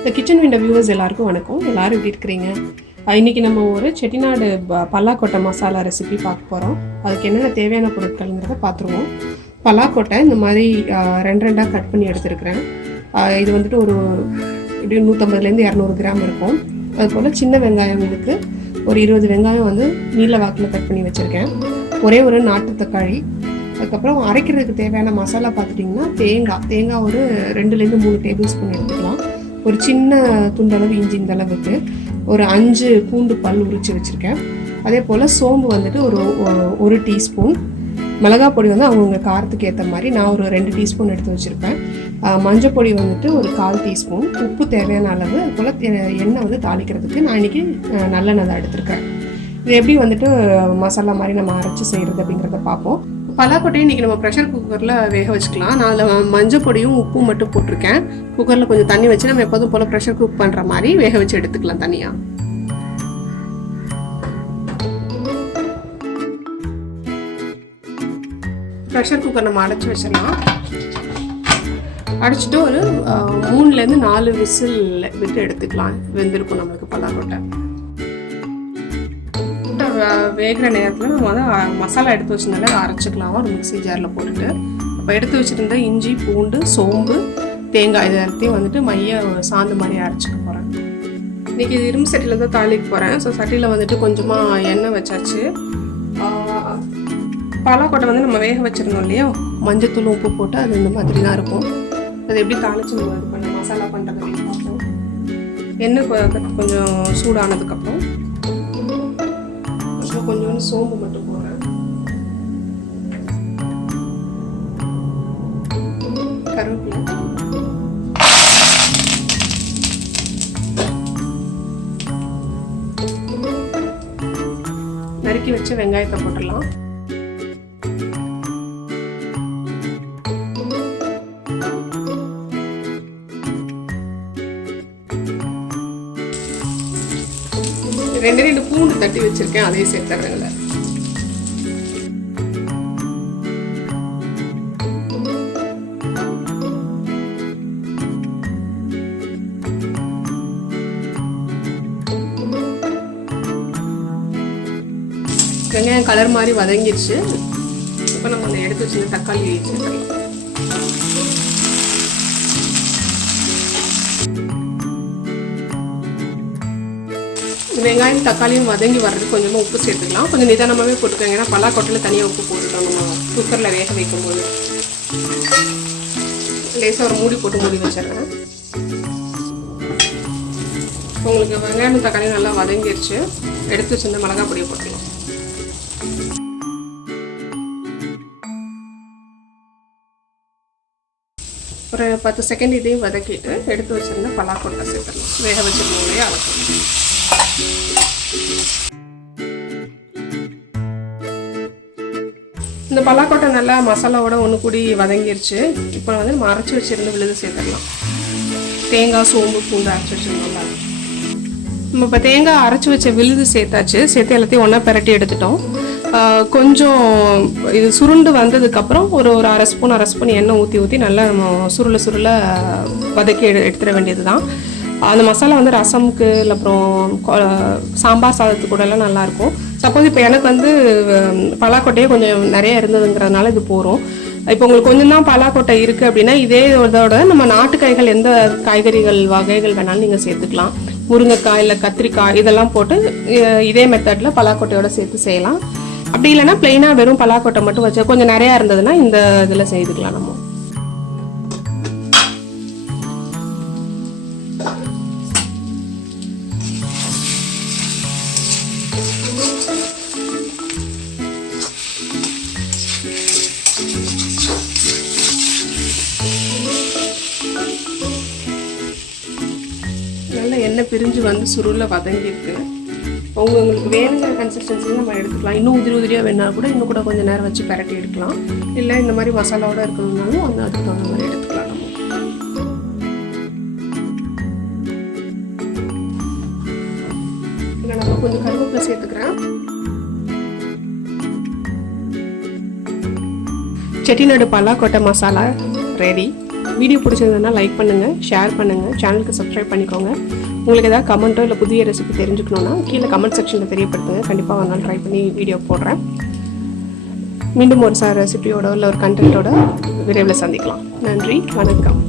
இந்த kitchen window viewers எல்லாருக்கும் வணக்கம். எல்லாரும் எப்படி இருக்கிறீங்க? இன்றைக்கி நம்ம ஒரு செட்டிநாடு பலாக்கொட்டை மசாலா ரெசிபி பார்க்க போகிறோம். அதுக்கு என்னென்ன தேவையான பொருட்கள்ங்கிறத பார்த்துருவோம். பலாக்கொட்டை இந்த மாதிரி ரெண்டாக கட் பண்ணி எடுத்துருக்கிறேன். இது வந்துட்டு ஒரு எப்படியும் 150 to 200 கிராம் இருக்கும். அதுபோல் சின்ன வெங்காயம் இதுக்கு ஒரு 20 வெங்காயம் வந்து நீல வாக்கில் கட் பண்ணி வச்சுருக்கேன். ஒரே ஒரு நாட்டு தக்காளி. அதுக்கப்புறம் அரைக்கிறதுக்கு தேவையான மசாலா பார்த்துட்டிங்கன்னா தேங்காய் ஒரு 2 to 3 டேபிள் ஸ்பூன் எடுத்துக்கலாம். ஒரு சின்ன துண்டளவு இஞ்சி இந்த அளவுக்கு, ஒரு 5 பூண்டு பல் உரித்து வச்சுருக்கேன். அதே போல் சோம்பு வந்துட்டு ஒரு டீஸ்பூன், மிளகாய் பொடி வந்து அவங்கவுங்க காரத்துக்கு ஏற்ற மாதிரி நான் ஒரு 2 டீஸ்பூன் எடுத்து வச்சுருப்பேன். மஞ்சள் பொடி வந்துட்டு ஒரு 1/4 டீஸ்பூன், உப்பு தேவையான அளவு. அதுபோல் எண்ணெய் வந்து தாளிக்கிறதுக்கு நான் இன்றைக்கி நல்லெண்ணெய் தான் எடுத்திருக்கேன். இது எப்படி வந்துட்டு மசாலா மாதிரி நம்ம அரைச்சி செய்கிறது அப்படிங்கிறத பார்ப்போம். பலாக்கொட்டையும் இன்றைக்கி நம்ம ப்ரெஷர் குக்கரில் வேக வச்சுக்கலாம். நான் அதில் மஞ்சள் பொடியும் உப்பும் மட்டும் போட்டிருக்கேன். குக்கரில் கொஞ்சம் தண்ணி வச்சு நம்ம எப்போதும் போல் ப்ரெஷர் குக் பண்ணுற மாதிரி வேக வச்சு எடுத்துக்கலாம் தனியாக. ப்ரெஷர் குக்கர் நம்ம அடைச்சி வச்சிடலாம். அடைச்சிட்டு ஒரு 3 to 4 விசில் விட்டு எடுத்துக்கலாம். வெந்திருக்கும் நம்மளுக்கு பலாக்கொட்டை. வேகிற நேரத்தில் நம்ம வந்து மசாலா எடுத்து வச்சிருந்தாலே அரைச்சிக்கலாம் ஒரு மிக்ஸி ஜாரில் போட்டுட்டு. அப்போ எடுத்து வச்சுருந்த இஞ்சி, பூண்டு, சோம்பு, தேங்காய் இது எல்லாத்தையும் வந்துட்டு சாந்து மாதிரி அரைச்சிக்க போகிறேன். இன்றைக்கி இது இரும்பு சட்டியில் தான் தாளிக்க போகிறேன். ஸோ சட்டியில் வந்துட்டு கொஞ்சமாக எண்ணெய் வச்சாச்சு. பலாக்கொட்டை வந்து நம்ம வேக வச்சுருந்தோம் இல்லையா, மஞ்சத்தூள் உப்பு போட்டு அது இந்த மாதிரி தான் இருக்கும். அது எப்படி தாளித்து நம்ம இது பண்ண மசாலா பண்ணுறது அப்படின்னு பார்ப்போம். எண்ணெய் கொஞ்சம் சூடானதுக்கப்புறம் கொஞ்சோண்டு சோம்பு மட்டும் போடுறேன். கருவேப்பிலை, நறுக்கி வச்ச வெங்காயத்தை போட்டுடலாம். ரெண்டு பூண்டு தட்டி வச்சிருக்கேன், அதையும் சேர்த்துறேன்ல. வெங்காயம் கலர் மாதிரி வதங்கிடுச்சு. இப்போ நம்ம அந்த எடுத்து வச்சிருந்த தக்காளி சேர்த்துக்கலாம். வெங்காயம் தக்காளியும் வதங்கி வர்றதுக்கு கொஞ்சமாக உப்பு சேர்த்துக்கலாம். கொஞ்சம் நிதானமாகவே போட்டுக்கோங்க, ஏன்னா பலாக்கொட்டையில் தனியாக உப்பு போட்டுட்டோம் நம்ம குக்கரில் வேக வைக்கும்போது. லேசாக ஒரு மூடி போட்டு மூடி வச்சிடுறேன். உங்களுக்கு வெங்காயம் தக்காளியும் நல்லா வதங்கிடுச்சு. எடுத்து வச்சிருந்த மிளகாய் பொடியை போட்டுக்கலாம். ஒரு 10 செகண்ட் இதையும் வதக்கிட்டு எடுத்து வச்சிருந்த பலாக்கொட்டை சேர்த்துடலாம். வேக வச்சிருந்தோம் இல்லையா, அதை இந்த பலாக்கொட்டை நல்லா மசாலாவோட ஒன்று கூடி வதங்கிருச்சு. இப்போ வந்து நம்ம அரைச்சி வச்சிருந்து விழுது சேர்த்துடலாம். தேங்காய், சோம்பு, பூண்டு அரைச்சி வச்சிருந்தோம்ல, நம்ம இப்போ தேங்காய் அரைச்சி வச்ச விழுது சேர்த்தாச்சு. சேர்த்து எல்லாத்தையும் ஒன்றா பிரட்டி எடுத்துட்டோம். கொஞ்சம் இது சுருண்டு வந்ததுக்கப்புறம் ஒரு அரை ஸ்பூன் எண்ணெய் ஊற்றி நல்லா நம்ம சுருளை வதக்கி எடுத்துட வேண்டியது தான். அந்த மசாலா வந்து ரசமுக்கு இல்லை அப்புறம் சாம்பார் சாதத்துக்கு கூடலாம் நல்லாயிருக்கும். சப்போஸ் இப்போ எனக்கு வந்து பலாக்கொட்டையே கொஞ்சம் நிறைய இருந்ததுங்கிறதுனால இது போகிறோம். இப்போ உங்களுக்கு கொஞ்சம் தான் பலாக்கொட்டை இருக்குது அப்படின்னா இதே இதோட நம்ம நாட்டுக்காய்கள் எந்த காய்கறிகள் வகைகள் வேணாலும் நீங்கள் சேர்த்துக்கலாம். முருங்கைக்காய் இல்லை கத்திரிக்காய் இதெல்லாம் போட்டு இதே மெத்தடில் பலாக்கொட்டையோட சேர்த்து செய்யலாம். அப்படி இல்லைன்னா பிளெயினாக வெறும் பலாக்கொட்டை மட்டும் வச்சு கொஞ்சம் நிறையா இருந்ததுன்னா இந்த இதில் செய்துக்கலாம். நம்ம நல்ல எண்ணெய் பிரிஞ்சு வந்து சுருள வதங்கியிருக்கு. உங்களுக்கு வேணுங்கிற கன்சிஸ்டன்சியில் நம்ம எடுத்துக்கலாம். இன்னும் உதிரியாக வேணால் கூட இன்னும் கூட கொஞ்சம் நேரம் வச்சு பரட்டி எடுக்கலாம். இல்லை இந்த மாதிரி மசாலாவோட இருக்கணும்னாலும் அதுக்கு தகுந்த மாதிரி எடுத்துக்கலாம். நம்ம இல்லை நம்ம கொஞ்சம் கருவேப்பிலை சேர்த்துக்கிறேன். செட்டிநாடு பலாக்கொட்டை மசாலா ரெடி. வீடியோ பிடிச்சிருந்ததுன்னா லைக் பண்ணுங்கள், ஷேர் பண்ணுங்கள், சேனலுக்கு சப்ஸ்கிரைப் பண்ணிக்கோங்க. உங்களுக்கு ஏதாவது கமெண்ட்டோ இல்லை புதிய ரெசிபி தெரிஞ்சுக்கணுன்னா கீழே கமெண்ட் செக்ஷனில் தெரியப்படுத்துங்க. கண்டிப்பாக ஒரு நாள் ட்ரை பண்ணி வீடியோ போடுறேன். மீண்டும் ஒரு ரெசிபியோட இல்லை ஒரு கண்டென்ட்டோட விரைவில் சந்திக்கலாம். நன்றி, வணக்கம்.